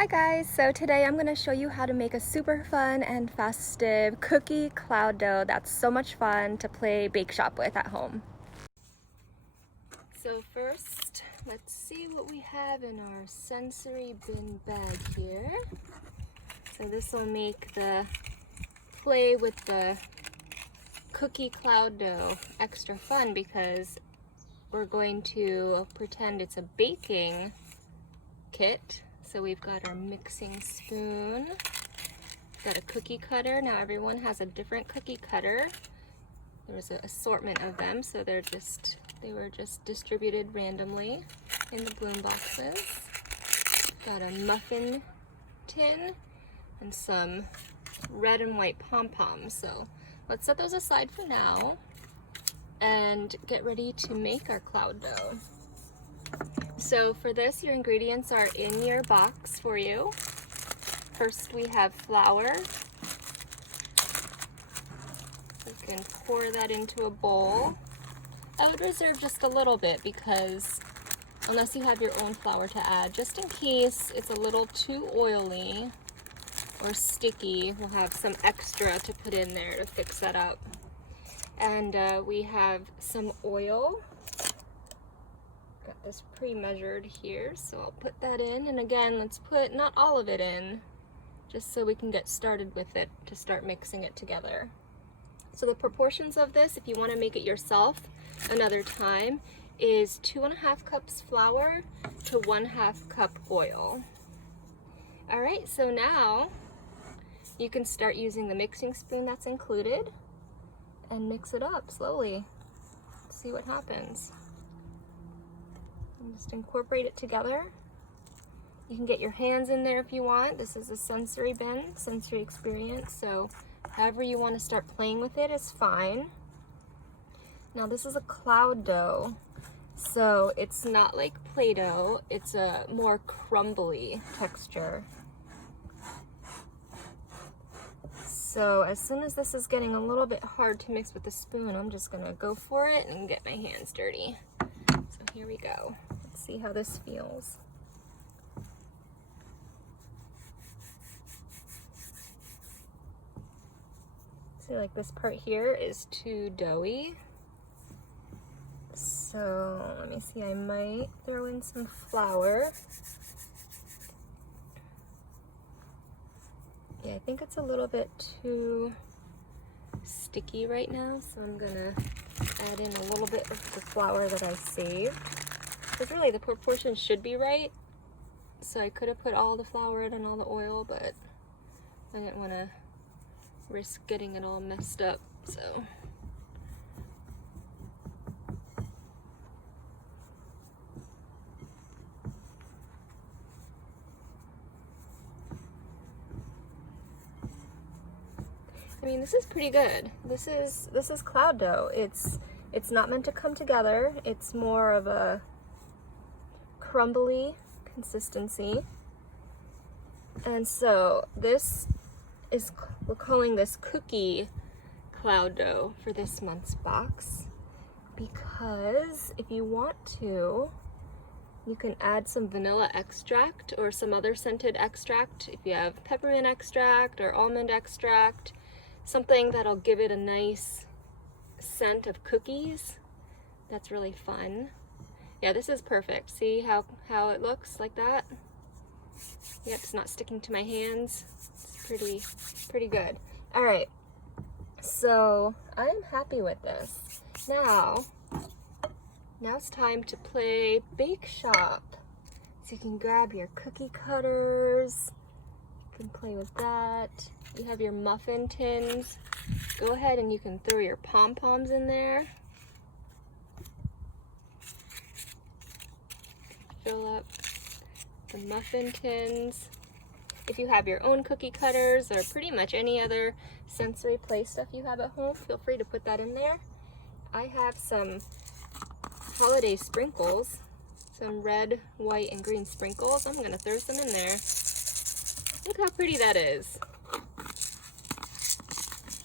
Hi guys, so today I'm going to show you how to make a super fun and festive cookie cloud dough that's so much fun to play bake shop with at home. So first, let's see what we have in our sensory bin bag here. So this will make the play with the cookie cloud dough extra fun because we're going to pretend it's a baking kit. So we've got our mixing spoon, got a cookie cutter. Now everyone has a different cookie cutter. There's an assortment of them, so they were just distributed randomly in the bloom boxes. Got a muffin tin and some red and white pom-poms. So let's set those aside for now and get ready to make our cloud dough. So for this, your ingredients are in your box for you. First, we have flour. You can pour that into a bowl. I would reserve just a little bit because unless you have your own flour to add, just in case it's a little too oily or sticky, we'll have some extra to put in there to fix that up. And we have some oil. Got this pre-measured here, so I'll put that in. And again, let's put not all of it in, just so we can get started with it to start mixing it together. So the proportions of this, if you want to make it yourself another time, is 2.5 cups flour to 1/2 cup oil. All right, so now you can start using the mixing spoon that's included and mix it up slowly. See what happens. And just incorporate it together. You can get your hands in there if you want. This is a sensory bin, sensory experience, so however you want to start playing with it is fine. Now this is a cloud dough, so it's not like Play-Doh, it's a more crumbly texture. So as soon as this is getting a little bit hard to mix with the spoon, I'm just gonna go for it and get my hands dirty. So here we go. Let's see how this feels. See, like this part here is too doughy. So let me see, I might throw in some flour. Yeah, I think it's a little bit too sticky right now, so I'm gonna add in a little bit of the flour that I saved. Because really the proportion should be right. So I could have put all the flour in and all the oil, but I didn't want to risk getting it all messed up, so. I mean, this is pretty good. This is cloud dough. It's not meant to come together. It's more of a crumbly consistency. And so this is, we're calling this cookie cloud dough for this month's box, because if you want to, you can add some vanilla extract or some other scented extract. If you have peppermint extract or almond extract, something that'll give it a nice scent of cookies. That's really fun. Yeah, this is perfect. See how it looks like that? Yeah, it's not sticking to my hands. It's pretty good. All right, so I'm happy with this. Now it's time to play bake shop. So you can grab your cookie cutters. You can play with that. You have your muffin tins. Go ahead and you can throw your pom-poms in there. Fill up the muffin tins. If you have your own cookie cutters or pretty much any other sensory play stuff you have at home, feel free to put that in there. I have some holiday sprinkles, some red, white, and green sprinkles. I'm gonna throw some in there. Look how pretty that is.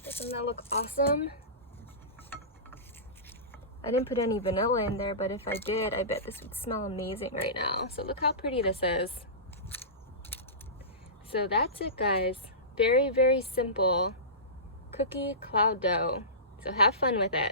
Doesn't that look awesome? I didn't put any vanilla in there, but if I did, I bet this would smell amazing right now. So look how pretty this is. So that's it, guys. Very, very simple cookie cloud dough. So have fun with it.